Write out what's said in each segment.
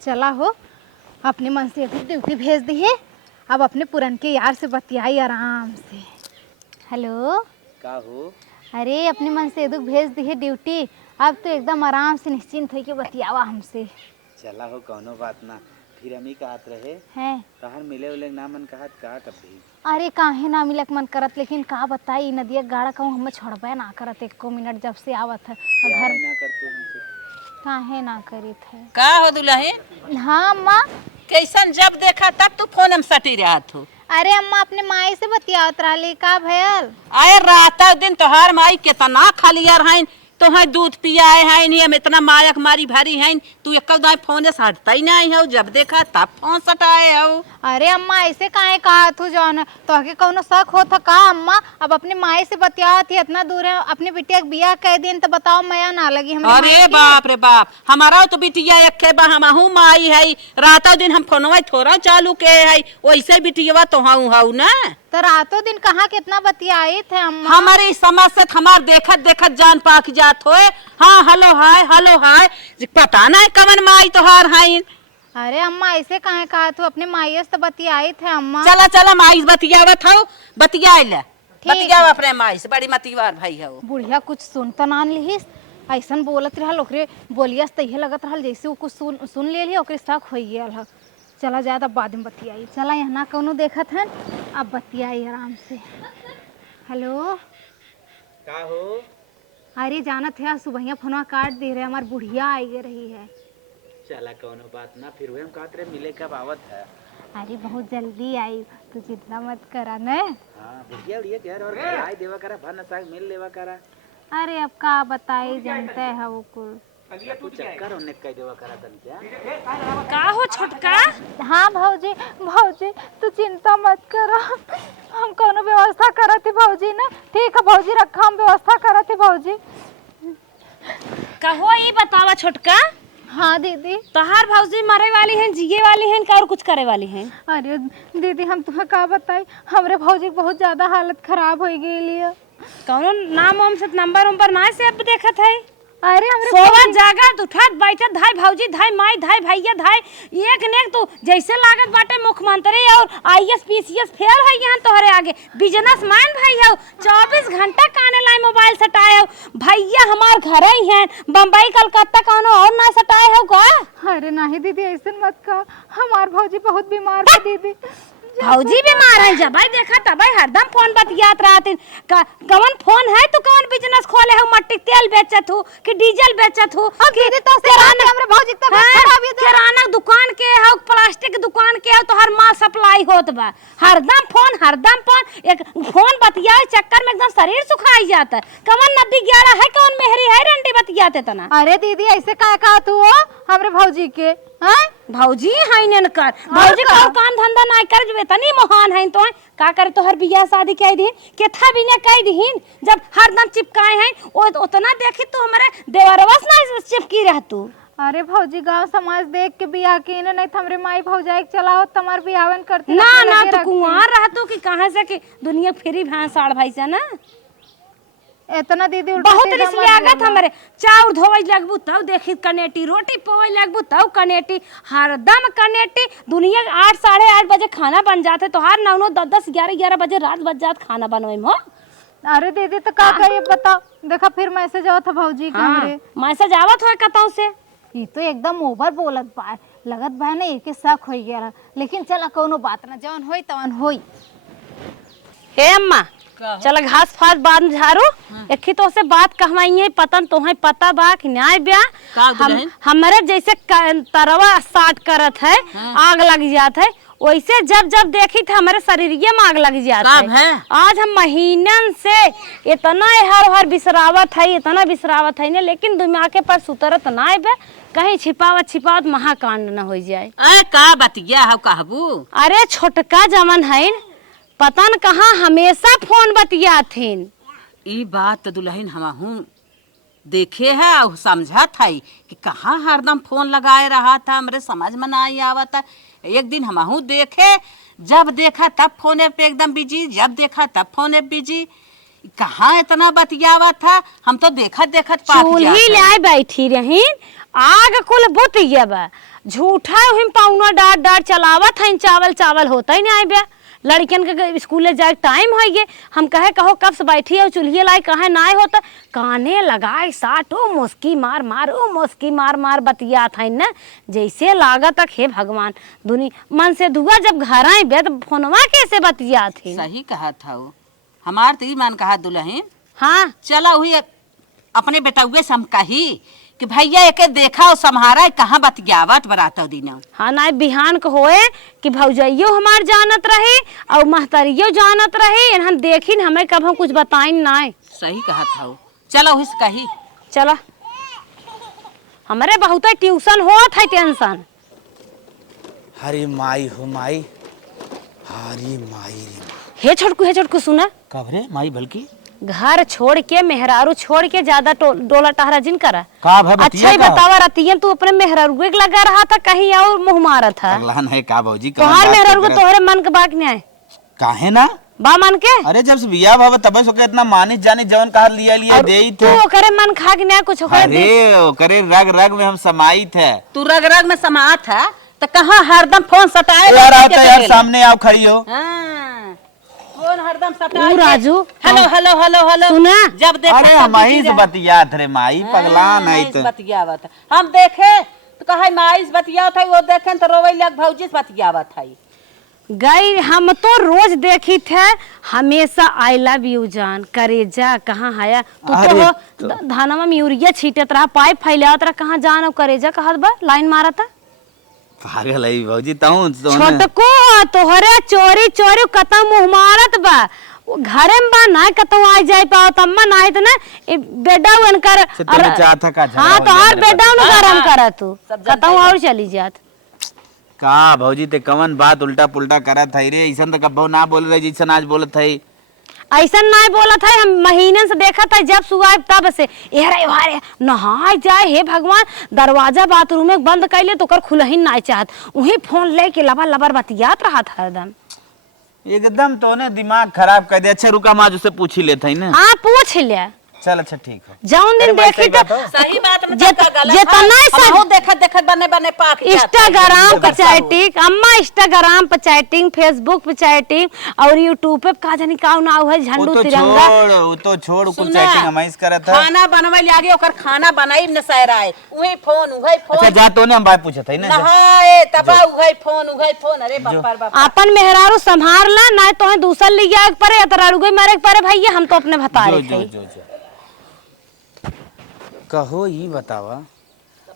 चला हो अपने मन से अधिक ड्यूटी भेज दी है। अब अपने पुरन के यार से बतियाई आराम से। हेलो का हो? अरे अपने मन से अधिक भेज दी है ड्यूटी। अब तो एकदम आराम से निश्चिंत होके बतियावा हमसे। चला हो कौनो बात ना। फिर हम ही कहत रहे हैं तहर मिले उले ना मन कहत का कभी। अरे काहे ना मिलक मन करत, लेकिन का बताई नदिया गाड़ा कहूँ हम छोड़बे ना करत। एको मिनट जब से आवत है प्यार घर ना कर तू हमसे। काहे ना करित है। का हो दुल्हन? हाँ अम्मा। कैसन जब देखा तब तू फोन में सटी रहा तू। अरे अम्मा अपने माई से बतियावत रहली। का भयल? आए रात दिन तोहार माई केतना खलियर हैं, तोहे दूध पियाए हैं, हम इतना मायक मारी भरी हैं, तू एक दाई फोन से हटता ही नहीं हो। जब देखा तब फोन सटाए हो। अरे अम्मा ऐसे काहे कहा तू जौन तो के कौनो शक हो था का अम्मा? अब अपने माई से बतियावत थी इतना दूर है, अपनी बिटिया के बियाह कह दिन तो बताओ माया ना लगी हमरे माई अरे के? बाप रे बाप, हमारा तो बिटिया एक बा, हमहू माई है। रातों दिन हम फोनवा थोड़ा चालू के है, वैसे बिटिया तो हाउ ना। तो रातों दिन कहाँ कितना बतियाई थे अम्मा? हमारे समझ से हमार देखत देखत जान पाक जात होए। हाँ हेलो हाय पता नहीं कवन माई तोहार है। अरे अम्मा ऐसे काहे कहा तू? अपने माई से तो बतियाई थे अम्मा। चला माई बतियावत हो, बतिया ले ठीक बतियाव है। अपने माई से, बड़ी मतिवार भाई हो। बुढ़िया कुछ सुन तो ना लिहिस, ऐसन बोलत रहल ओकरे बोलियस तो यह लगत रहल जैसे वो कुछ सुन ले लिया ओकरे शक हो गया ह। चला जाए तब बाद में बतियाई। चला यहाँ ना कौनो देखत हन, अब बतियाई आराम से। हेलो का हो? अरे जानत है सुबह फोनवा काट दे रहे, हमार बुढ़िया आई रही है। चला कौनो बात ना। फिर हम कहत रहे मिले कब आवत है। अरे बहुत जल्दी आई, तू चिंता मत करा न। हाँ बुढ़िया उड़िया घर और खिलाई देवा करा, भन साग मिल लेवा करा। अरे अब का बताई, जानते है वो कुल। तू चक्कर उन्हें कह देवा करा तन क्या? का हो छोटका? हाँ भौजी भौजी तू चिंता मत करो, हम कोनो व्यवस्था करत ही भौजी ने। ठीक है भौजी रखा, हम व्यवस्था करत ही भौजी। कहो ये बतावा छोटका, हाँ दीदी। तोहार भौजी मरे वाली हैं, जिए वाली हैं, और कुछ करे वाली हैं? अरे दीदी हम तुम्हें का बताई, हमरे भौजी की बहुत ज्यादा हालत खराब हो गई है। कौनो नाम वाम से नंबर उम्बर ना से अब देखत है? अरे हमरे सोवा जागत उठत बैठत धाई भौजी धाई माई धाई भैया धाई एक ने तो जैसे लागत बाटे मुख्यमंत्री और आईएएस पीसीएस फेल है यहाँ तोहरे आगे। बिजनेसमैन भाई हो, 24 घंटा काने लाई मोबाइल सटाए हो। भैया हमार घर ही हैं, बम्बई कलकत्ता कौनो और ना सटाए हो का? अरे नहीं दीदी ऐसे मत कहा, हमार भौजी बहुत बीमार है दीदी। भौजी बीमार है जब भाई देखा तब हरदम फोन बतियात रहते। कौन फोन है तो कौन बिजनेस खोले हो? मट्टी तेल बेचत हो कि डीजल बेचत हो कि किराना दुकान के हो, प्लास्टिक दुकान के हो, तो हर माल सप्लाई होत बा। हरदम फोन एक फोन बतियाए चक्कर में एकदम शरीर सुखाई जाता है। कौन नदी ग्यारह है, कौन मेहरी है रंडी बतियाते तना। अरे दीदी ऐसे का कहा तू हो हमरे भौजी के? हैं भौजी है न कर भौजी का काम धंधा ना कर जबे तनी मोहन है तो का करे तो हर बियाह शादी कह दी केथा बिना कह दीन। जब हरदम चिपकाए हैं उतना देखी तो हमारे देवरवास ना चिपकी रह तू। अरे भौजी गांव समाज देख के बियाह की नहीं तो हमरे माई भौजाई चलाओ तुम्हार बियाहन करती ना तो कुंवार रह तू कि कहां से कि दुनिया फेरी भां साड़ भाई से ना इतना दीदी बहुत रिस लागत हमरे। चाउर धोवे लगबू तब देखी कनेटी, रोटी पोवे लगबू तब कनेटी, हरदम कनेटी। दुनिया 8 साढ़े 8 बजे खाना बन जाते तो हर 9 10 10 11 बजे रात बज जात खाना बनवे में। अरे दीदी तो का ये बताओ, देखा फिर मैसेज आवत था भौजी के हमरे। मैसेज आवत होय कतौ से? ये तो एकदम ओवर बोलत बा, लगत बा ना एके शक हो गया। लेकिन चला कोनो बात ना, जवन होई तवन होई। हे अम्मा चल घास फास बांध झाड़ू। एक तो से बात कहवाई है पतन तोहे पता बा कि न्याय ब्या हमरे जैसे तरवा साट करत है आग लग जात है, वैसे जब जब देखी थे हमारे शरीरिये में आग लग जाता है। आज हम महीनन से इतना हर बिसरावत है, इतना बिसरावत है ना, लेकिन दिमाग के पर सुतरत ना बे कहीं छिपावत महाकांड न हो जाए। का बतिया हो कहबू? अरे छोटका जमन है पतन कहाँ हमेशा फोन बतियाथिन। ई बात तो दुल्हन हमहू देखे है और समझा था कि कहाँ हरदम फोन लगाए रहा था, हमरे समझ में ना आवता। एक दिन हमहू देखे, जब देखा तब फोन पे एकदम बिजी, जब देखा तब फोन पे बिजी। कहाँ इतना बतियावा था, हम तो देखत चूल्ही ले बैठी रही आग कुल बुत गया। झूठा हिम पाउना डाट डाट चलावत है चावल चावल होता ही नहीं आए बे लड़कियन के स्कूले जाए टाइम हो गए हम कहे कहो कब से बैठी है चूल्हे लाई कहे ना होता काने लगाए साट ओ मुस्की मार मार ओ मुस्की मार मार बतियात है न जैसे लागत हे भगवान दुनी मन से धुआ जब घर आए बे तो फोनवा कैसे बतियात है। सही कहा था वो हमार तो ईमान कहा दुल्हन। हाँ चला हुई अपने बेटुए से हम कही कि भैया एके देखा और सम्हारा कहाँ बतियावत बरातो दिन। हाँ ना बिहान को होए कि भौजइयो हमार जानत रहे और महतरियो जानत रहे इन्हन देखिन हमें कब हम कुछ बताइन ना। सही कहा था वो। चलो उस कही चला हमारे बहुत ट्यूशन होत है टेंशन। हरी माई हो माई हरी माई रे हे छोटकू सुना कब रे माई बल्कि घर छोड़ के मेहरारू छोड़ के ज्यादा डोला टहरा जिन करा का भाई अच्छा ही बतावा रतियन तू अपने मेहरारू के लगा रहा था कहीं और मुंह मारा था अगलान है का भौजी तोहार मेहरारू को तोहरे मन के बात नहीं आए काहे ना बा मन के अरे जब से बियाह भाव तबे सो के इतना मानिस जानी जवन कहा लिया लिए देई तू थे ओकरे मन खा के ना कुछ ओकरे अरे ओकरे रग रग में हम समाई थे तू रग रग में समात है तो कहाँ हरदम फोन सटाए यार आओ तो यार सामने आओ खड़ी हो। फोन हरदम ऊ सटाए Raju hello hello hello hello सुना जब देखा अरे हमारी से बतियात रे माई पगला नहीं तो बतियावत हम देखे तो कहा माईस बतियावत है वो देखे तो रोवे लग भौजी से बतियावत है गई हम तो रोज देखी थे हमेशा आई लव यू जान करेजा कहाँ आया तू तो अरे हो धानमा में यूरिया छीटत रहा पाइप फैलावत रहा कहाँ जान और करेजा कहत बा लाइन मारा था पागल है भौजी ताऊ छोटको तोहरे चोरी चोरी कतम मुंह मारत बा वो घरे में बा ना कतम आ जाए पाओ तम्मा ना है तो ना बेडा उनकर चाहता का हाँ तो और बेडा उन गरम करा तू कतम और चली जात का भौजी ते कवन बात उल्टा पुल्टा करत है रे ऐसन तो कब्बो ना बोल रहे जैसन आज बोलत है ऐसा ना बोला था हम महीने से देखा था जब सुबह तब से एहरे नहाए जाए हे भगवान दरवाजा बाथरूम में बंद कर ले तो कर खुलही ना चाहत वही फोन लेके लबर लबर बतियात रहा था एकदम तोने दिमाग खराब कर दे। अच्छा रुका माँ उससे पूछ ही लेते है ना। हाँ पूछ ले चल अच्छा ठीक है जौन दिन देखी तो सही बात में जितना सब देखत देखत बने बने पाक इंस्टाग्राम पर चैटिंग अम्मा इंस्टाग्राम पर चैटिंग फेसबुक पर चैटिंग और यूट्यूब पे का जानी का नाव है झंडू तिरंगा वो तो छोड़ कुल चैटिंग हमाइस करत है खाना बनवे लागे ओकर खाना बनाई न सहराए उही फोन अच्छा जा तो ने हम बात पूछत है ना नहाए तबा उही फोन अरे बाप रे बाप अपन मेहरारू संभाल ला ना तो दूसर ले जाए परे तरारुगे मारे परे भैया हम तो अपने बता रहे थे कहो ये बतावा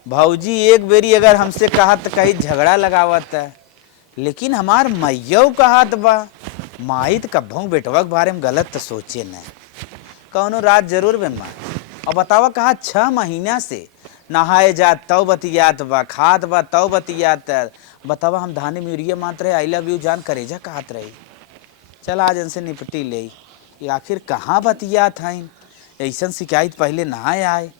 भौजी एक बेरी अगर हमसे कहा तो कहीं झगड़ा लगावत है लेकिन हमार मैयो कहत बा माई तो कब्बों बेटवा के बारे में गलत तो सोचे न कौनो रात जरूर बे माँ और बतावा कहा 6 महीना से नहाए जात तव बतियात बा खात बा तव बतियात बतावा हम धाने में यूरिया मात रहे आई लव यू जान करेजा कहत रही चल आज इनसे निपटी ले आखिर कहाँ बतियात हैं ऐसा शिकायत पहले ना आए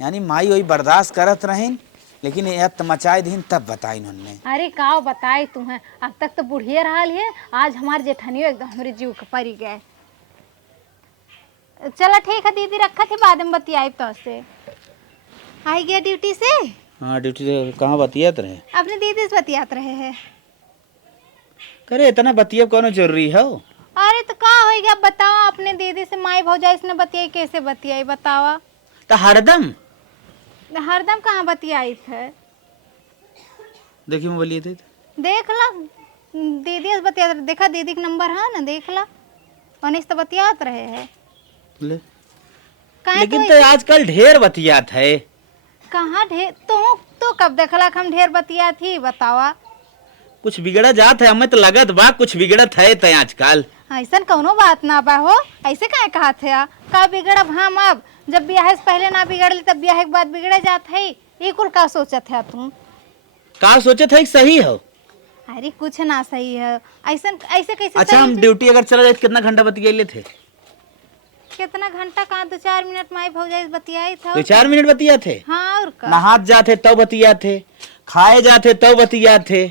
यानी माई वही बर्दाश्त करत रहीन लेकिन यह मचाए दिन तब बताई उन्होंने। अरे का बताई तुम्हें अब तक तो बुढ़िया रहा है आज हमारे जेठनियो एकदम हमारे जीव के परी गए। चला ठीक है दीदी रखा थी बाद में बतियाई तो से आई गया ड्यूटी से। हाँ ड्यूटी से कहाँ बतियात रहे अपने दीदी से बतियात रहे हैं। करे इतना बतिया कौन जरूरी है अरे तो का हो गया बताओ अपने दीदी से माई भौजाई इसने बतियाई कैसे बतियाई बतावा तो हरदम कहाँ बतियाई थे देखिए बोलिए थे देख ला दीदी से बतिया देखा दीदी का नंबर है ना देख ला उन्हीं से बतियात रहे हैं लेकिन तो आजकल ढेर बतियात है कहाँ ढेर तो कब देखला हम ढेर बतिया थी बतावा कुछ बिगड़ा जात है हमें तो लगत बा कुछ बिगड़त है तो आजकल ऐसा कोनो बात ना बा हो ऐसे काहे कहा थे का बिगड़ब हम अब जब ब्याह से पहले ना बिगड़ली तब ब्याह के बाद बिगड़े जात है ये कुल का सोचत है तुम का सोचत है सही हो अरे कुछ ना सही है ऐसा ऐसे कैसे अच्छा हम ड्यूटी अगर चला जाए कितना घंटा बतियाले थे कितना घंटा कहाँ 2-4 मिनट माई भौजाई बतियाई था 2-4 मिनट बतिया थे हाँ और का नहात जाते तब बतिया थे खाए जाते तब बतिया थे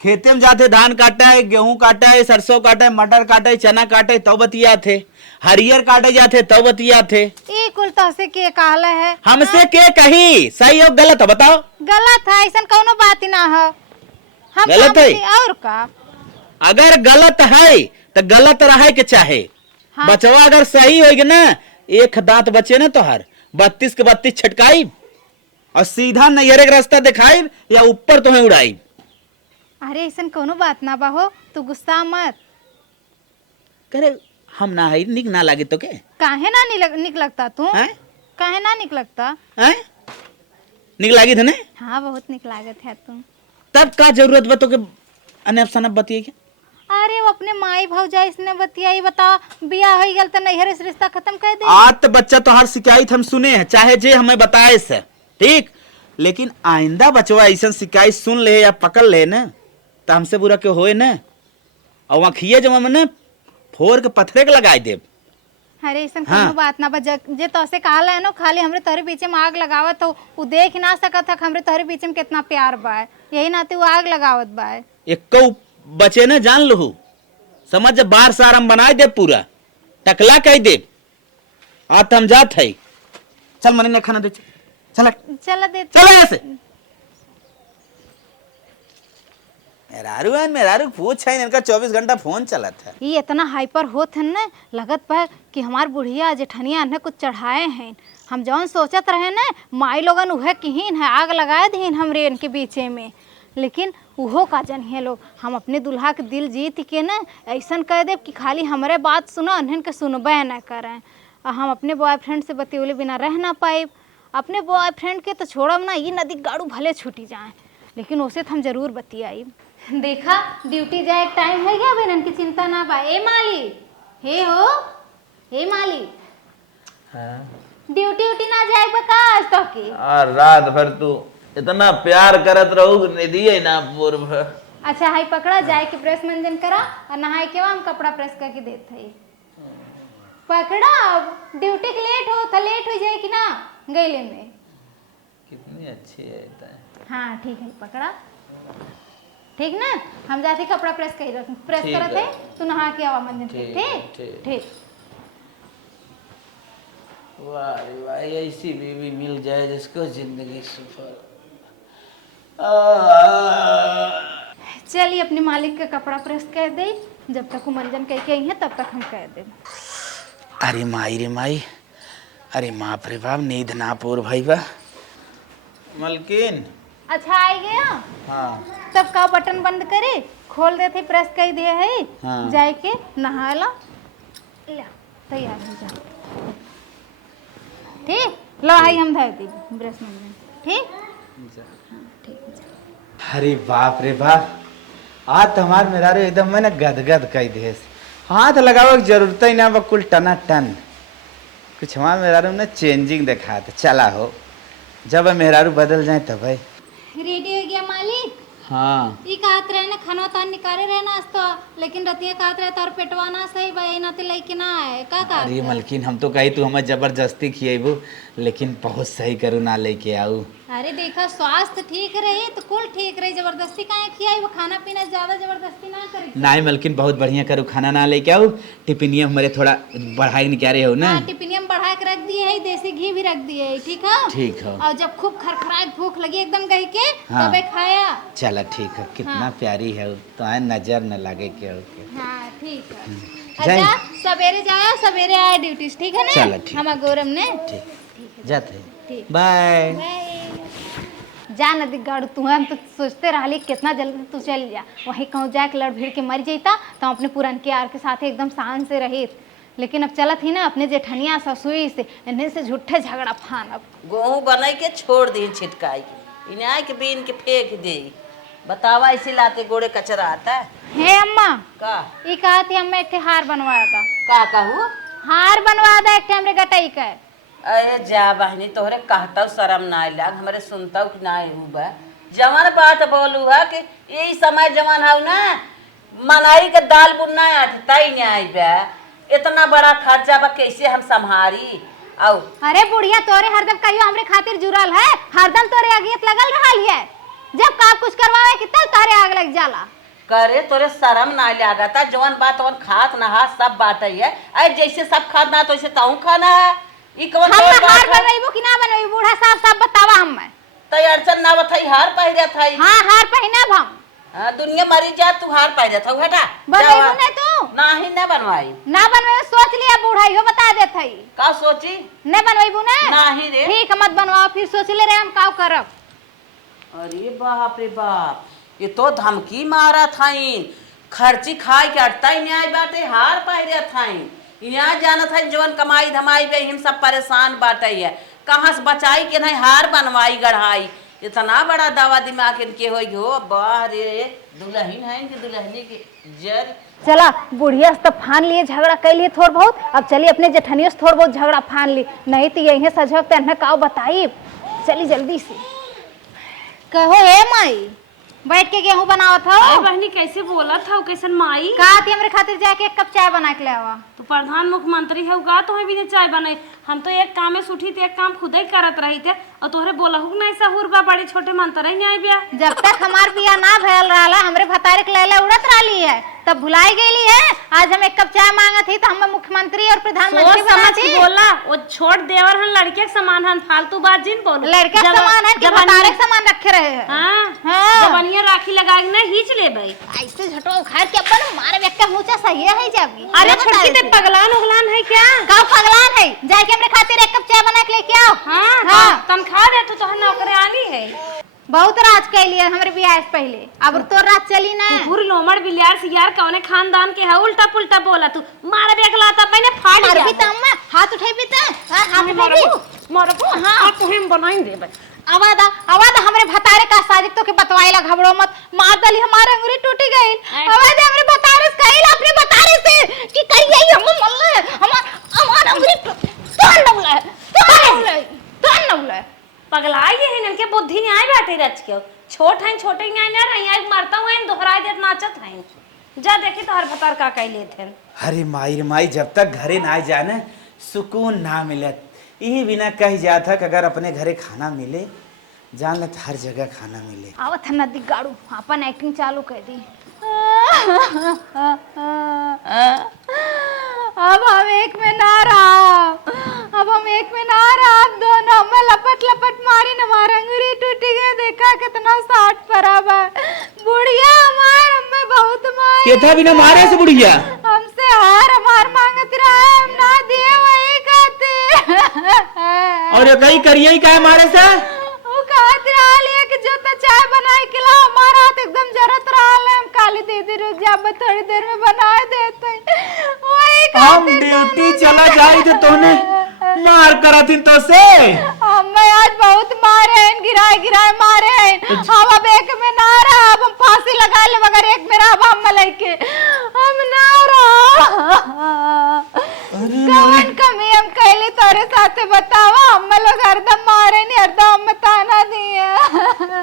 खेते में जाते धान काटा है, गेहूं काटा है, सरसों काटा है, मटर काटा है, चना काटा है, तो बतिया थे। हरियर काटे जाते तो बतिया थे। ई कुल तो से के कहले है हमसे के कही सही और गलत है बताओ। गलत है, ऐसा कोनो बात ही ना है। हम गलत काम है? से और का अगर गलत है तो गलत रहे के चाहे। हाँ। बचवा अगर सही होगी ना, एक दांत बचे ना तोहर 32 के 32 छटकाई और सीधा नैहरे का रास्ता दिखाई या ऊपर तुम्हें उड़ाई। अरे ऐसा कोनो बात ना बाहो, तू गुस्सा मत। करे हम ना है निक ना लागे तो के काहे ना निक लगता तू? हैं? काहे ना निक लगता? हैं? निक लागी थे ने? हाँ बहुत निक लागत है तुम। तब का जरूरत बा तो के अनब सनब बतिए के? अरे वो अपने माई भौजा इसने बतियाई, बताओ बियाह हो गल तो नैहरे से रिश्ता खत्म कर दे। आज तो बच्चा तोहार शिकायत हम सुने हैं, चाहे जे हमें बताए से ठीक, लेकिन आइंदा बचवा ऐसा शिकायत सुन ले या पकड़ ले ना तो हमसे बुरा क्यों होए ना। और वहाँ खिए जमा में ना फोर के पत्थरे के लगाई देव। अरे ऐसा हाँ। कोनो बात ना बा, जे तो से कहला है नो, खाली हमरे तोहरे पीछे में आग लगावत हो। उ देख ना सकत है हमरे तोहरे पीछे में कितना प्यार बा, यही नाते वो आग लगावत बा। एक बचे ना जान लहू, समझ जब बार सार हम बनाए दे पूरा टकला कह दे। आज हम जात है, चल मनी ने खाना दे, चल चल दे चल ऐसे। मेहरारू पूछ है इनका 24 घंटा फोन चला था। ये इतना हाइपर होत है ना, लगत पर कि हमार बुढ़िया जेठनिया ने कुछ चढ़ाए हैं। हम जौन सोचत रहे ना माई लोगन उहे किहीन है, आग लगाए दीन हमरे इनके बीचे में। लेकिन उहो का जन है लोग, हम अपने दुल्हा के दिल जीत के ना ऐसा कह दे कि खाली हमारे बात सुनो, उन्हें के सुनबे न करें। और हम अपने बॉयफ्रेंड से बतियोले बिना रह ना पाए। अपने बॉयफ्रेंड के तो छोड़ब ना, ये नदी गाड़ू भले छूटी जाए, लेकिन उसे तो हम जरूर बतियाई। देखा ड्यूटी जाए टाइम हो गया, बेनन की चिंता ना बा। ए माली, हे हो, हे माली, ड्यूटी उटी ना जाए बका आज तो के। रात भर तू इतना प्यार करत रहू निधि है ना पूर्व। अच्छा हाई पकड़ा, जाए के प्रेस मंजन करा और नहाए के बाद हम कपड़ा प्रेस करके देते है। पकड़ा, अब ड्यूटी के लेट हो तो लेट हो जाए कि ना गईले में। कितनी अच्छी है हाँ ठीक है, पकड़ा ठीक ना। हम जाते कपड़ा प्रेस करते, तू नहा के आवा मंजन से। ठीक ठीक। वाह रे वाह, ऐसी बीवी मिल जाए जिसको जिंदगी सफल। चलिए अपने मालिक का कपड़ा प्रेस कर दे, जब तक वो मंजन कह के आई है तब तक हम कह दे। अरे माई रे माई, अरे बाप रे बाप, नींद ना पूर भाई बा। मलकिन अच्छा आई गया। हाँ तब का बटन बंद करे, खोल देते प्रेस कर दिए है। हाँ। जाए के नहा ला, तैयार हो जा। ठीक लो, आई हम धर दी ब्रश मंजन। ठीक हाँ ठीक है। अरे बाप रे बाप, आज तो हमार मेहरारू एकदम मैंने गदगद कई दे। हाथ लगावे की जरूरत ही ना, कुल टना टन। कुछ हमार मेहरारू ने चेंजिंग देखा था। चला हो, जब मेहरारू बदल जाए तब भाई। रेडी हो गया मालिक? हाँ ई कहत रहे ना खाना तान निकाले रहे ना तो, लेकिन रतिया कहत रहे तार पेटवा ना सही भाई ना ते लइके ना आए का कहत। अरे मलकिन, हम तो कही तू हमें जबरदस्ती खिएबू, लेकिन बहुत सही करू ना लेके आऊ। अरे देखा स्वास्थ्य ठीक रही तो कुल ठीक रही, जबरदस्ती काहे खियाई? वो खाना पीना ज्यादा जबरदस्ती ना करी। नहीं मलकिन, बहुत बढ़िया करू, खाना ना लेके आऊ। टिफिनिया हमारे थोड़ा बढ़ाई निकाले हो ना। हाँ टिफिनिया में बढ़ा के रख दिए है, देसी घी भी रख दिए है। ठीक है ठीक है। और जब खूब खरखराए भूख लगी एकदम गई के हाँ। तबे खाया। चला ठीक है, कितना हाँ। प्यारी है तो आए नजर न लगे के हो के। हाँ ठीक है। जाए। अच्छा सवेरे जाया सवेरे आया ड्यूटी, ठीक है ना? चलो, ठीक। हमारा गौरव ने ठीक जाते ठीक। बाय। जा नदी गाड़ू, तू हम तो सोचते रही कितना जल्दी तू चल जा, वहीं कहूँ जाके लड़ भीड़ के मर जाता तो अपने पुरन के यार के साथ एकदम शान से रही। लेकिन अब चलत ही ना अपने जेठनिया ससुई से, इन्हें से झूठे झगड़ा फान। अब गेहूँ बनाई के छोड़ दी छिटकाई, इन्हें आए के बीन के फेंक दे। बतावा इसी लाते गोड़े कचरा आता है। हे अम्मा, का ये कहा थी अम्मा एक हार बनवाया था। का कहू? हार बनवा दा एक हमरे गटई का। अरे जा बहनी, तोहरे कहता शर्म ना लग, हमारे सुनता कि ना बा। जवान बात बोलू है कि यही समय जवान है ना, मनाई के दाल बुनना आता ही नहीं आई बा। इतना बड़ा खर्चा बा, कैसे हम संभारी? आओ अरे बुढ़िया, तोरे हरदम कहियो हमरे खातिर जुड़ल है, हरदम तोरे अगियत लगल रहल है। जब का कुछ करवावे कि तब तारे आग लग जाला। करे तोरे शर्म ना लागता जवन बात वन खात नहा सब बात है अरे जैसे सब खात ना तो वैसे ताऊ खाना है ई कौन हम बात हार है? बनइबो कि ना बनइबो बूढ़ा साहब सब बतावा हमें। तई अड़चन ना बथई हार पहिरे थई। हां हार पहिनब हम। हां दुनिया मरी जा तू हार पहिरे थौ हटा बनइबो नहीं तू नाही ना बनवाई ना बनवे सोच लिया बूढ़ा इहो बता देत हई। का सोची नहीं बनइबो ना नाही रे। ठीक मत बनवाओ फिर सोच ले रे हम का करब। अरे बाप रे बाप ये तो धमकी मारा थाई खर्ची खाए के अटता ही नहीं आई बाटे हार पहिरे थाई यहाँ जाना था जवन कमाई धमाई पे हम सब परेशान बाटे है कहाँ से बचाई के नहीं हार बनवाई गढ़ाई इतना बड़ा दावा दिमाग इनके हो बाह रे दुल्हन है इनकी दुल्हनी की जर चला बुढ़िया से तो फान लिए झगड़ा कर लिए थोड़ा बहुत अब चलिए अपने जेठनियों से थोड़ा बहुत झगड़ा फान ली नहीं तो यही सजग तेन का बताई चली जल्दी से कहो हे माई बैठ के गेहूं बनावत हो। अरे बहनी कैसे बोला था कैसन माई कहा थी हमरे खातिर जाके एक कप चाय बना के ले आवा। तो प्रधान मुख्यमंत्री है उगा तो भी चाय बनाई हम तो एक काम में सुठी थी एक काम खुद ही करत रही थे और तोहरे बोला हूँ नहीं सहूर बा बड़ी छोटे मंत्र ही आई बिया जब तक हमार बिया ना भयल रहा हमरे भतारे के लेले उड़त रही है तब भुलाई गई है। आज हम एक कप चाय मांगा थी तो हम मुख्यमंत्री और प्रधानमंत्री समझ के बोला वो छोड़ देवर हन लड़के के समान हन फालतू बात जिन बोलो लड़के के समान है कि भतारे के समान रखे रहे हैं। हां जबनिया राखी लगा के ना खींच ले भाई ऐसे झटो उखाड़ के अपन मारे व्यक्ति मुंह सही है जाबी। अरे छोटी ते पगलान उगलान है क्या का पगलान है जाके हमरे खातिर एक कप चाय बना के लेके आओ। हां तनख्वाह दे तू तो नौकरानी है बहुत राज कह लिया हमरे बियाह से पहले अब तो रात चली ना पूरी लोमड़ बिलियार से यार कौने खानदान के है उल्टा पुल्टा बोला तू मार बेकला था मैंने फाड़ मार दिया भी त अम्मा हाथ उठाई भी त हाथ उठाई भी मारो हां तो हम बनाई दे बस आवाज हमरे भतारे का साजिक तो के बतवाइला घबरो मत मार दली हमारे अंगुरी टूटी गई आवाज हमरे भतारे से कहिला अपने भतारे से कि कही गई हम मल्ले हमार अंगुरी तोड़ नवले तोड़ पगलाई है इनके बुद्धि नहीं आई बैठे रच के छोट है छोटे नहीं ना रही आई मरता हुआ इन दोहराई देत नाचत है जा देखी तो हर भतार का कह लेथे। अरे माई जब तक घरे ना जाने सुकून ना मिलत यही बिना कह जाता कि अगर अपने घरे खाना मिले जान ले हर जगह खाना मिले। आवत नदी गाड़ू अपन एक्टिंग चालू कर दी। अब हम एक में ना रहा दोनों में लपट मारी न हमारा अंगुरी टूटी गई देखा कितना साठ पराब है बुढ़िया हमार हमें बहुत मार केथा बिना मारे से बुढ़िया हमसे हार मांगत रहा हम ना दिए वही कहते और कहीं करिए क्या मारे से वो कहत रहा लिया कि जो तो चाय बनाए के ला हमारा हाथ एकदम जरत रहा हम काली दीदी रुक जा थोड़ी देर में बना देते वही हम ड्यूटी चला जाई तो तोने मार करथिन तो से मैं आज बहुत मारे हैं गिराए मारे हैं हम अब एक में ना रहा अब हम फांसी लगा ले मगर एक में रहा हम मलई के हम ना रहा कौन कमी हम कहले तोरे साथे बतावा हम लोग हरदम मारे नहीं हरदम हम ताना दिए।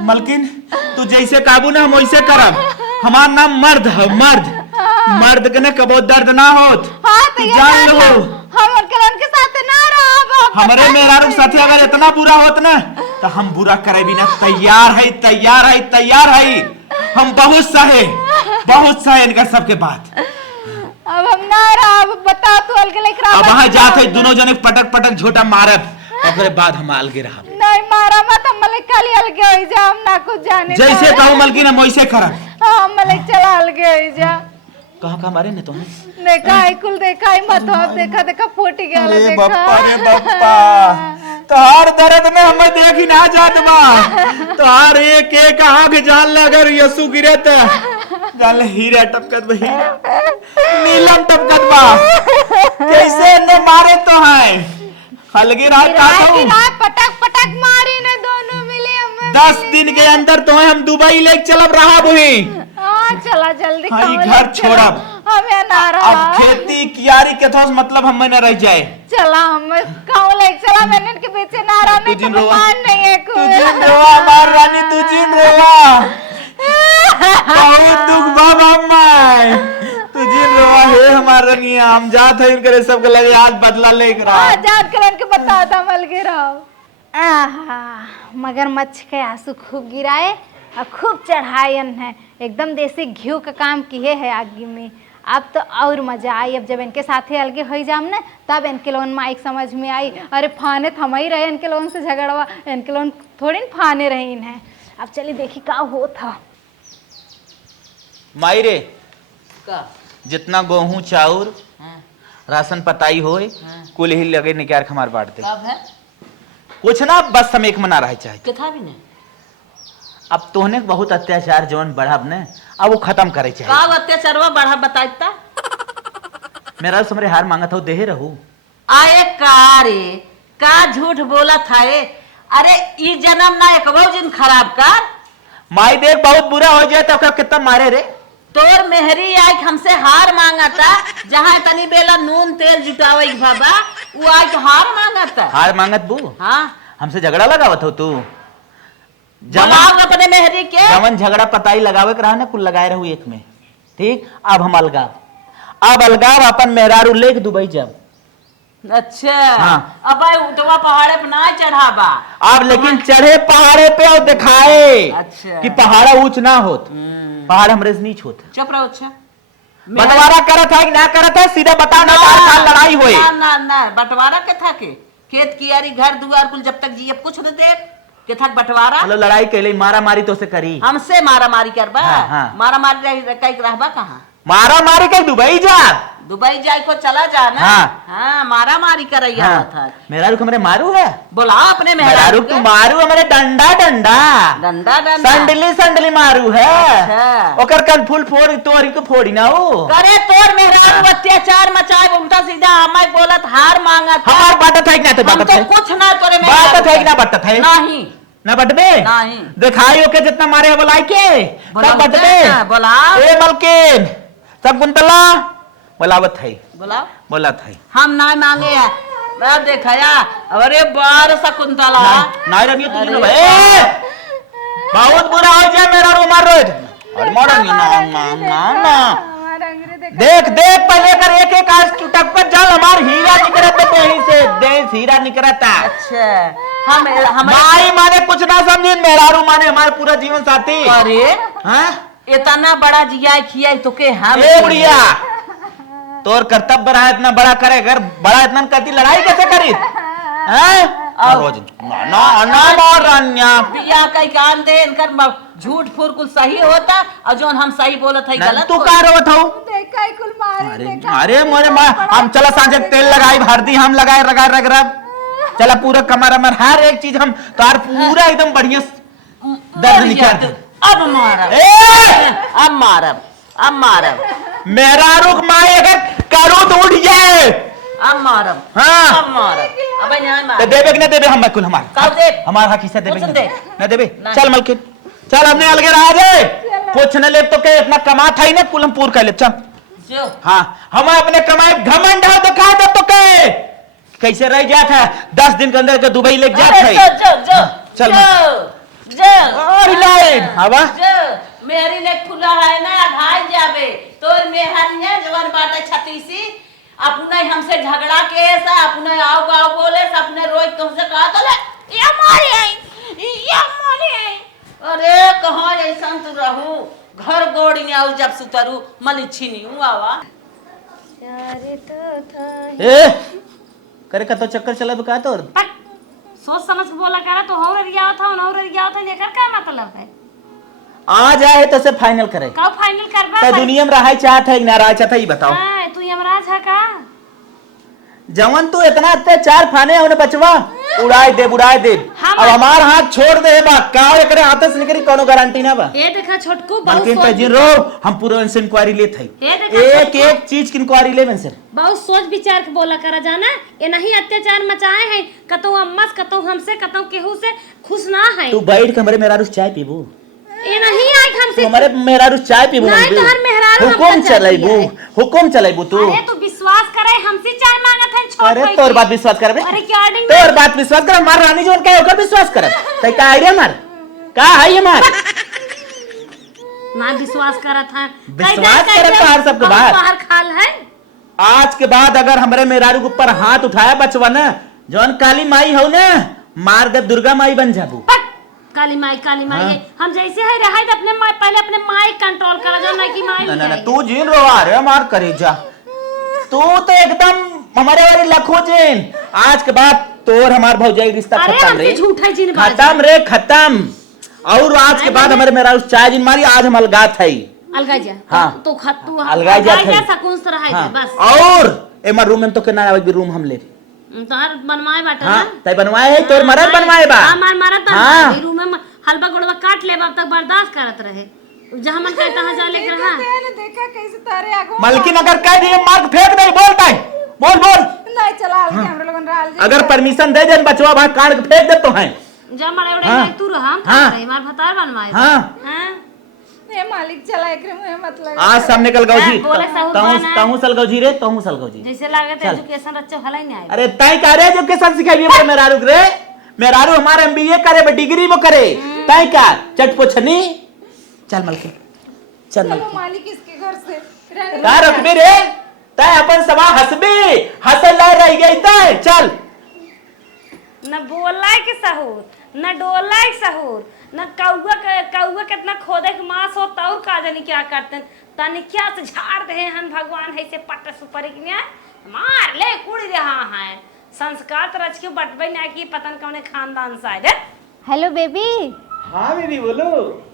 मलकिन तू जैसे काबू ना हम वैसे करब हमार नाम मर्द है मर्द के ने कबो दर्द ना होत। हाँ तो जान लो हम उनके साथ ना रहा हमारे मेहरारू के साथी अगर इतना बुरा होत ना तो हम बुरा करे बिना तैयार है हम बहुत सहे इनका सबके बात। अब हम ना रहा अब बता तू अलग लेकर अब वहां जाते दोनों जने पटक झोटा मारब ओकरे बाद हम अलगे रहब नहीं मारा मत हम मलिक खाली अलगे हो जा हम ना कुछ जाने जैसे कहूं मलकिन हम वैसे करब। हां मलिक चला अलगे हो जा कहां मारे ने तोने देखा है कुल देखा है मत हो देखा फूट गया रे बप्पा तोहार दर्द में हमें देख ही ना जात बा तोहार एक आंख जान ले अगर यसु गिरे त जान ले हीरा टपकत बा नीलम टपकत बा कैसे ने मारे तो है हलगी रात का पटक मारी ने दोनों मिले हमें 10 दिन के अंदर तो हम दुबई ले चलब रहा बुही। हां चला जल्दी घर छोड़ब हमें ना रहा अब खेती कियारी के थोस मतलब हम न रह जाए चला हम गांव ले चला मैंने के पीछे ना रहा नहीं तो मान नहीं है तू जिन रोवा मार रानी तू जिन रोवा बहुत दुख बाबा मैं तू जिन रोवा है हमार रंगिया हम जात है इनके सब के लगे आज बदला लेकर हां जात कलन के बता था मल गिराओ आहा मगरमच्छ के आंसू खूब गिराए और खूब चढ़ायन है, एकदम देसी घी का काम किए है आगे में। अब तो और मजा आई, अब जब इनके साथे अलगे हो जाम ना तब इनके लोन माइक समझ में आई। अरे फाने थम ही रहे इनके लोन से झगड़वा, इनके लोन थोड़ी न फाने रही है। अब चलिए देखी का हो था। माई रे का जितना गेहूं चाउर हाँ, राशन पताई होए कुल ही लगे निकाल के हमार बांटते कब है कुछ ना, बस हम एक मना रहे चाहे। किथा भी नहीं अब तोहने बहुत अत्याचार जौन बढ़ब ने अब वो खत्म करे का चाहे। अत्याचारवा बढ़ा बताइता। मेरा समरे हार मांगत हो देहे रहू। आए का रे का झूठ बोला था ये। अरे ई जन्म ना एक जिन खराब कर। माई देख बहुत बुरा हो जाए तो कितना मारे रे। तोर मेहरी आई हमसे हार मांगा था, जहाँ तनी बेला नून तेल जुटावे बाबा वो आई तो हार मांगा था। हार मांगत बू हाँ हमसे झगड़ा लगावत हो तू। जमाओ अपने मेहरी के। जमन झगड़ा पताई लगावे के रहा ना कुल लगाए रहू एक में। ठीक अब हम अलगाव, अब अलगाव अपन मेहरारू लेके दुबई जब। अच्छा हाँ। अब भाई उठवा पहाड़े पे ना चढ़ावा। अब लेकिन चढ़े पहाड़े पे और दिखाए अच्छा। कि पहाड़ा ऊंच ना होत, पहाड़ हमरे से नीच होत। चुप रहो। अच्छा बंटवारा करत है कि ना करत है सीधा बता ना, साल लड़ाई होए। ना ना ना बंटवारा के था के खेत कियारी घर दुआर कुल जब तक जिए कुछ न दे के था बंटवारा। मतलब लड़ाई कैले मारा मारी तो से करी। हमसे मारा मारी करबा। हाँ, हाँ। मारा मारी कई रहबा कहाँ। मारा मारी के दुबई जा। दुबई जाए को चला जा ना। हाँ। हाँ मारा मारी करैया था। मेहरारू हमरे मारू है। बुलाओ अपने मेहरारू मेहरारू तू मारू हमारे डंडा डंडा डंडा डंडा संडली संडली मारू है। अच्छा। ओकर कल फूल फोड़ तोरी को फोड़ी ना हो। करे तोर मेहरारू अत्याचार मचाए उल्टा सीधा हमारे बोलत हार मांगत है। हमार बाटत है कि ना ते हम बाटत तो है। कुछ ना तोरे बाटत है कि ना बाटत है। नहीं ना बटबे नहीं। दिखाई ओके जितना मारे है बोलाई के सब बटबे। बुलाओ ए मलकिन सब कुंतला बोलावत है। बुलाओ बोलत है हम ना मांगे है। मैं देखया अरे बार शकुंतला ना रमियो तू ना ए बहुत बुरा हो जाए मेरा रो मार रोज। अरे मारो ना ना ना ना देख देख पहले कर एक एक आज टक पर जाल हमार हीरा निकलता तो वहीं से देश हीरा निकलता। अच्छा हम माई माने कुछ ना समझे, मेहरारू माने हमारे पूरा जीवन साथी। अरे हाँ इतना बड़ा जिया खिया तो के हम ए बुढ़िया तोर कर्तव्य रहा इतना बड़ा करे, अगर बड़ा इतना करती लड़ाई कैसे करी। रोज ना ना ना मारन्या पिया कई कान दे इनकर झूठ फूर कुल सही होता और जोन हम सही बोलत है गलत तू का रोत हो। अरे मोरे माँ हम चला सांझे तेल लगाई हल्दी हम लगाए रगा रगड़ा चला पूरा कमर अमर हर एक चीज हम तार पूरा एकदम बढ़िया दर्द निकाल। अब मारब अब मारब अब मारब मेहरारू माई अगर करो तो उठ जाए। अब मारब हाँ अब मारब अब नहीं तो मारब देबे कि ना देबे हम कुल हमार कब दे हमार हक हिस्सा देबे कुछ कि दे। ना देबे। नहीं। चल मलकिन चल हमने अलगे रहा दे कुछ न ले तो के इतना कमा था ही ना कुल हम पूर कर ले। चल जो हाँ हम अपने कमाए घमंड है तो खा दे तो के कैसे रह गया था 10 दिन के अंदर के दुबई ले जात है। जो जो जो चल जो और लाइन हवा जो मेरी ने खुला है ना भाई जाबे तोर मेहरिया जवान बाटे छतीसी अपने हमसे झगड़ा के ऐसा अपने आओ गाओ बोले अपने रोज तुमसे कहा तो ले ये मारी आई। अरे कहाँ ऐसा तू रहू घर गोड़ी आऊ जब सुतरू मलिछी नहीं हूँ आवा ए करे का तो चक्कर चला बका तोर पट, सोच समझ के बोला करा तो हो रिया था न हो रिया था लेकर क्या मतलब है। आ जाए तो से फाइनल करे कब फाइनल करबा तो दुनिया में रहा चाहत है कि ना रहा चाहत है ये बताओ। हां तू यमराज है का जवन तू इतना अत्याचार फाने उन्हें बचवा उड़ाए दे हाँ, अब हमार हाथ छोड़ दे बा का करे हाथ से निकली कोनो गारंटी ना बा। ए देखा छोटकू बहुत बल्कि पे सोच जिन रो हम पूरा इनसे इंक्वायरी लेत है ये देखा एक छोटकू, एक चीज की इंक्वायरी ले मन सर बहुत सोच विचार के बोला करा जाना ये नहीं अत्याचार मचाए हैं कतो अम्मा से कतो हमसे कतो केहू से खुश ना है। तू बैठ के हमारे मेहरारू चाय पीबू ये नहीं आई हमसे तू हमारे मेहरारू चाय पीबू नहीं, तोहर मेहरारू हुकुम हमका चाय चलाइबू पिया है। हुकुम चलाइबू तू। अरे तू विश्वास करे हमसे चाय मांगत है छोड़ अरे तोर बात विश्वास कर बे रिकॉर्डिंग तोर बात विश्वास कर मार रानी जोन का ओकर विश्वास कर तै का आईडिया मार का है ये मार ना विश्वास करत है विश्वास करत तो हर सब के बात बाहर खाल है। आज के बाद अगर हमारे मेहरारू के ऊपर हाथ उठाया बचवा ना जौन काली माई हो ना मार दे दुर्गा माई बन जाबू। काली माई हम जैसे है रहा है अपने माई पहले अपने माई कंट्रोल करा जो नहीं कि माई ना ना तू जीन रो आ रे मार करे जा तू तो एकदम हमारे वाली लखो जीन आज के बाद तोर हमार भौजाई रिश्ता अरे खत्म रे हमसे झूठा जीन खत्म रे खत्म और आज के बाद हमारे मेरा उस चाय जिन मारी आज हम अलगात है अलगा जा हाँ। तो खत्तू अलगा जा थे। सकून से रहा हाँ। बस और एमर रूम में तो केना आवे भी रूम हम ले तोहर बनवाए बाटा हां ना तय बनवाए है तोर मरद बनवाए बा हां मरद हाँ। बनवाए रूम में हलवा गुड़वा काट ले अब तक बर्दाश्त करत रहे जहां मन कहता हां जा लेकर हां देखा कैसे तारे आगो मालकिन अगर कह दिए मार्क फेंक नहीं बोलता है बोल नहीं चला हल्के हमरा लोगन राल जी अगर परमिशन दे दे बचवा भाई काट के फेंक दे तो है जा मारे उड़े हाँ। तू रहा हम हाँ। रहे मार भतार बनवाए हां हां ए मालिक चला एकरे मुंह मत लगा आज सब निकल गौ जी बोले सहू तहू सल गौ जी रे तहू सल गौ जी जैसे लागत एजुकेशन अच्छा भला ही नहीं आए अरे तय का रे एजुकेशन सिखाइए मेरा रुक रे मेरा रू हमारा एमबीए करे डिग्री में करे तय का चटपोछनी चल मलके चल चलो मलके मालिक इसके घर से का रखबी रे तय अपन सवा हसबी हसल रह गई तय चल न बोलाय के सहूर न डोलाय के सहूर न कौआ कितना खोदे के मांस हो तौर का जानी क्या करते तनी क्या से झाड़ दे हन भगवान है से पट सुपर के न्याय मार ले कुड़ी रहा है संस्कार तो रच के बटबे ना की पतन कौने खानदान से आए हेलो बेबी हाँ बेबी बोलो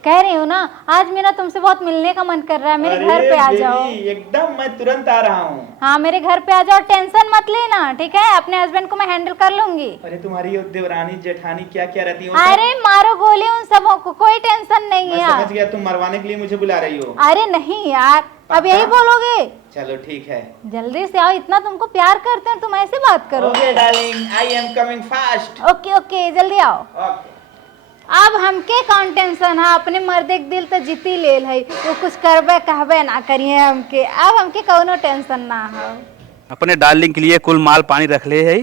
कह रही हूँ ना आज मेरा तुमसे बहुत मिलने का मन कर रहा है मेरे घर पे आ जाओ एकदम मैं तुरंत आ रहा हूँ हाँ मेरे घर पे आ जाओ टेंशन मत लेना ठीक है अपने हस्बैंड को मैं हैंडल कर लूंगी अरे तुम्हारी देवरानी जेठानी क्या क्या रहती है अरे मारो गोली उन सबों को कोई टेंशन नहीं है समझ यार गया तुम मरवाने के लिए मुझे बुला रही हो अरे नहीं यार अब यही बोलोगे चलो ठीक है जल्दी से आओ इतना तुमको प्यार करते हैं तुम ऐसे बात करो okay darling I am coming fast okay okay जल्दी आओ ओके अब हमके कौन टेंशन है अपने मर्दे के दिल तो जीती लेल है वो कुछ करबे कहबे ना करिए हमके अब हमके कौनो टेंशन ना हो अपने डार्लिंग के लिए कुल माल पानी रख ले है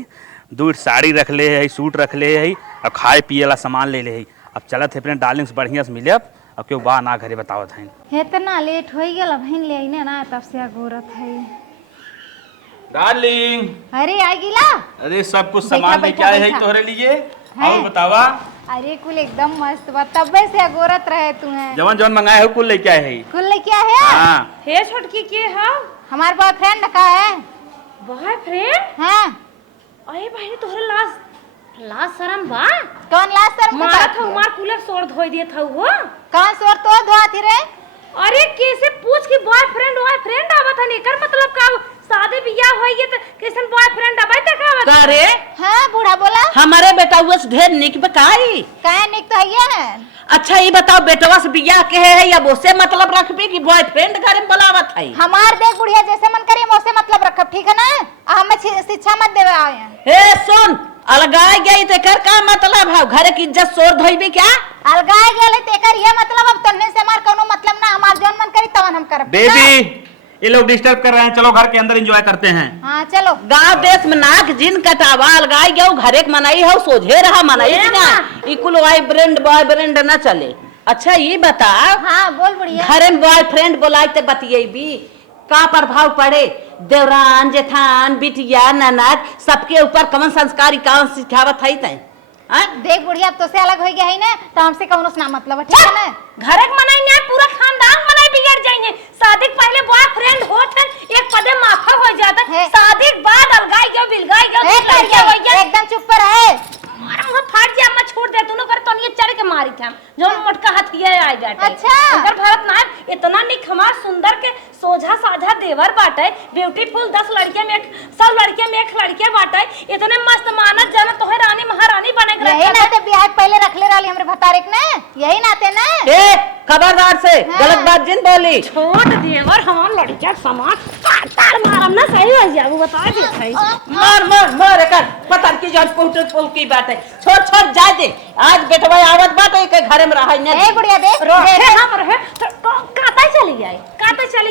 दूर साड़ी रख ले है सूट रख ले है अब खाए पिए वाला सामान ले ले है अब चलत है अपने डार्लिंग से बढ़िया से मिले अब क्यों बा ना घरे बतावत है इतना लेट हो गया बहन ले आईने ना तब से गोरत है डार्लिंग अरे आ गिला अरे सब कुछ बैठा, सामान बैठा, लेके आए बैठा। है तोहरे लिए है? और बतावा अरे कुल एकदम मस्त बा तब्बे से गोरत रहे तुम्हें जवन जवन मंगाए हो कुल लेके आए है कुल क्या है हाँ हे छोटकी के हां हमारे बॉयफ्रेंड का है बॉयफ्रेंड हाँ अरे भाई तोहरे लाज शरम बा कौन लास्ट सर मारा था मार कूलर सोड़ धोई दिए था वो कौन सोर तो धोआ थी रे अरे कैसे पूछ के बॉयफ्रेंड आवत हन एकर मतलब का शादी बियाह होई है त कैसन बॉयफ्रेंड आबै त का आवत अरे हाँ बूढ़ा बोला हमारे बेटा हुआ से ढेर निक बकाई काहे निक तो है अच्छा ये बताओ बेटवा से बियाह के है या बोसे मतलब रखबे कि बॉयफ्रेंड घर में बुलावत है हमार देख बुढ़िया जैसे मन करिए मोसे मतलब रखब ठीक है ना हमें शिक्षा मत देवे आए हैं हे सुन अलगाए गई ते कर का मतलब है घर की इज्जत सोर धोइबे क्या अलगाए गेले तेकर ये मतलब अब तन्ने से हमार कोनो मतलब ना हमार जौन मन करी तवन हम करब बेबी ये लोग डिस्टर्ब कर रहे हैं चलो घर के अंदर एंजॉय करते हैं हाँ चलो गांव देश में नाक जिन कटावा अलगाई गयो घरे के मनाई हो सोझे रहा मनाई ना ई कुल बॉयफ्रेंड न चले अच्छा ये बता हाँ बोल बुढ़िया घरे में बॉयफ्रेंड बोलाइते बतियेबी का प्रभाव पड़े देवरान जेठान बिटिया ननद सबके ऊपर कौन संस्कार कौन सिखावत है तै देख बुढ़िया अब तो से अलग हो गया है ना तो हमसे कौनो ना मतलब है ठीक है ना घरे के मनाई नहीं पूरा खानदान मनाई बिगड़ जाएंगे शादी के पहले बॉयफ्रेंड होत है एक पदे माफा हो जाता है। शादी के बाद अलगाई गयो बिलगाई गयो ए, लड़कियां हो गया एकदम चुप पर है मारा मुंह फाट जा मैं छोड़ दे तूने कर तो ये चढ़ के मारी था जो मोटका हथिया आई जाटे अच्छा। इधर भारत नायक इतना निक हमार सुंदर के सोझा साझा देवर बाटे ब्यूटीफुल 10 लड़कियां में सब लड़कियां में एक लड़कियां बाटे इतने मस्त मानस जन तोहे रानी महारानी बने के यही नाते ब्याह के पहले रख ले रही हमरे भतारिक ने यही नाते ना ए खबरदार से गलत बात जिन बोली छोड़ देवर हमार लड़कियां समाज तार मारम ना सही हो जाबू बता दे भाई मार कर पता की जान पुल की बात है छोड़ जा दे आज बेटवा आवत बात है के घरे में रहा है ए बुढ़िया देख रहे हां पर है काता चली जाए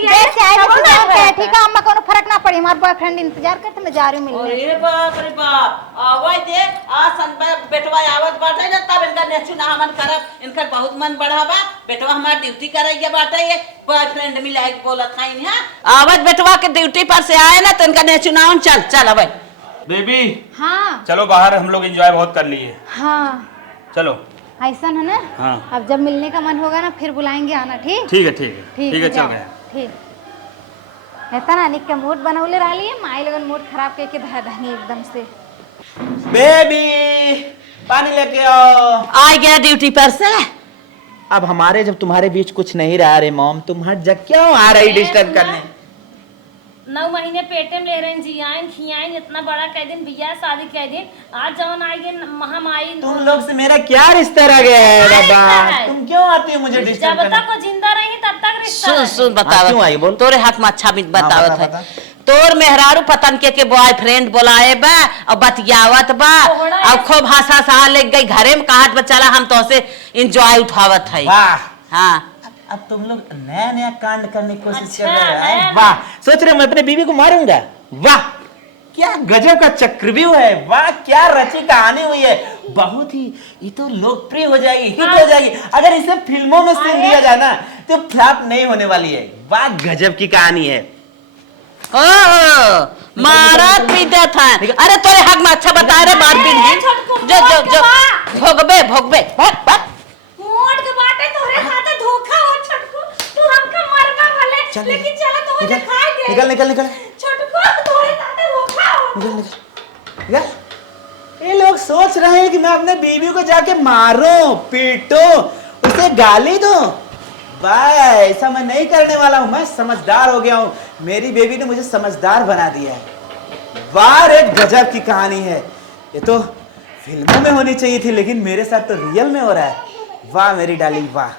देख से आए ठीक है अम्मा कोनो फर्क ना पड़ी हमारे बॉयफ्रेंड इंतजार करते मैं जा रही हूं मिलने अरे बाप रे बाप आवई दे आ सन बेटवा आवत बाटे ना तब इनका नेचु ना हमन करब इनका बहुत मन बढ़ावा बेटवा हमार ड्यूटी करैया बाटे ये बॉयफ्रेंड मिला के बोलत है हां आवत बेटवा के ड्यूटी पर से आए ना तो इनका नेचु ना चल अब बेबी हाँ चलो बाहर हम लोग एंजॉय बहुत कर लिए हाँ चलो ऐसा है ना। हाँ। अब जब मिलने का मन होगा ना फिर बुलाएंगे, आना। ठीक ठीक है ठीक है ठीक है, चल जाओ। गया। ठीक ऐसा ना निक के मूड बनौले रह लिए, माई लगन मूड खराब करके धह धनी एकदम से। बेबी पानी लेके आओ। आ गया ड्यूटी पर से। अब हमारे जब तुम्हारे बीच कुछ नहीं रहा रे मॉम, तुम हट जा, क्यों आ रही डिस्टर्ब करने? 9 महीने पेटे में ले रहे हैं, जियाइन खियाइन इतना बड़ा कह दिन बिया शादी कह दिन, आज जवन आएगी महामाई। तुम लोग से मेरा क्या रिश्ता रह गया है क्या बाबा? रिश्ता है? तुम क्यों आती हो मुझे डिस्टर्ब जब करने? तक वो जिंदा रही तब तक रिश्ता सुन है। सुन हाँ, बतावत क्यों आई बोल? तोरे हक में अच्छा भी बतावत बता, है। तोर मेहरारू पतन के बॉयफ्रेंड बुलाए बा और बतियावत बा तोहरा और खूब हंसा सहा ले गई घरे में, कहत बा चला हम तो से एंजॉय उठावत है। वाह, हाँ अब तुम लोग नया नया कांड करने की कोशिश अच्छा, कर रहे हो। नया- वाह, सोच रहे हो मैं अपने बीवी को मारूंगा? वाह, क्या गजब का चक्रव्यूह है। वाह, क्या रची कहानी हुई है। बहुत ही, ये तो लोकप्रिय हो जाएगी, हिट हो जाएगी। अगर इसे फिल्मों में सीन दिया जाए ना तो फ्लॉप नहीं होने वाली है। वाह, गजब की कहानी है। ओ मारत पीटत है। अरे तोरे हक में अच्छा बता रहे बात भी नहीं। जो जो जो भोगबे भोगबे भाग भाग। मोट के बाटे तोरे साथे धोखा हो छोटकू, तू हमके मरवा वाले, लेकिन चला तो निकल दिखाई दे। निकल निकल निकल छोटकू तोरे साथे धोखा हो। निकल निकल निकल। ये लोग सोच रहे हैं कि मैं अपने बीवी को जाके मारूं, पीटूं, उसे गाली दूं। वाह, ऐसा मैं नहीं करने वाला हूं। मैं समझदार हो गया हूं। मेरी बेबी ने मुझे समझदार बना दिया है। वाह रे, गजब की कहानी है। ये तो फिल्मों में होनी चाहिए थी, लेकिन मेरे साथ तो रियल में हो रहा है। वाह मेरी डार्लिंग, वाह।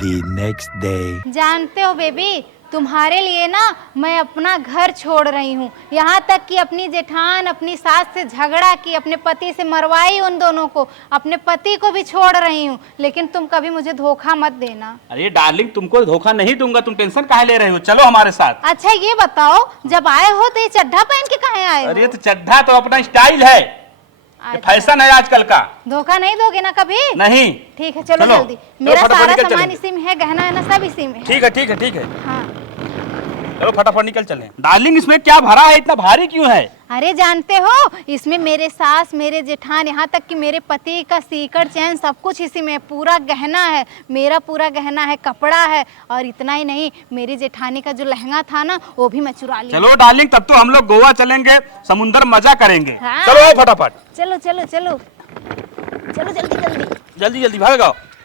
The next day. जानते हो बेबी, तुम्हारे लिए ना मैं अपना घर छोड़ रही हूँ। यहाँ तक कि अपनी जेठान अपनी सास से झगड़ा की, अपने पति से मरवाई उन दोनों को, अपने पति को भी छोड़ रही हूँ। लेकिन तुम कभी मुझे धोखा मत देना। अरे डार्लिंग, तुमको धोखा नहीं दूंगा, तुम टेंशन काहे ले रहे हो? चलो हमारे साथ। अच्छा ये बताओ, जब आए हो तो ये चड्ढा पहन के कहाँ आए हो? अरे तो चड्ढा तो अपना स्टाइल है, ये अच्छा। फैशन है आजकल का। धोखा नहीं दोगे ना कभी? नहीं। ठीक है, चलो चलो, जल्दी। चलो मेरा फटाफट सारा निकल सामान चलेंगे। इसी में है, गहना है ना सब इसी में है। ठीक है ठीक है ठीक है, हाँ। चलो फटाफट निकल चले। डार्लिंग, इसमें क्या भरा है, इतना भारी क्यों है? अरे जानते हो, इसमें मेरे सास, मेरे जेठान, यहाँ तक कि मेरे पति का सीकर चैन सब कुछ इसी में, पूरा गहना है। मेरा पूरा गहना है, कपड़ा है, और इतना ही नहीं, मेरी जेठानी का जो लहंगा था ना वो भी मैं चुरा ली। चलो डार्लिंग, तब तो हम लोग गोवा चलेंगे, समुंदर मजा करेंगे। हाँ। चलो आओ फटाफट, चलो चलो चलो चलो, जल्दी जल्दी। जल्दी जल्दी भागो।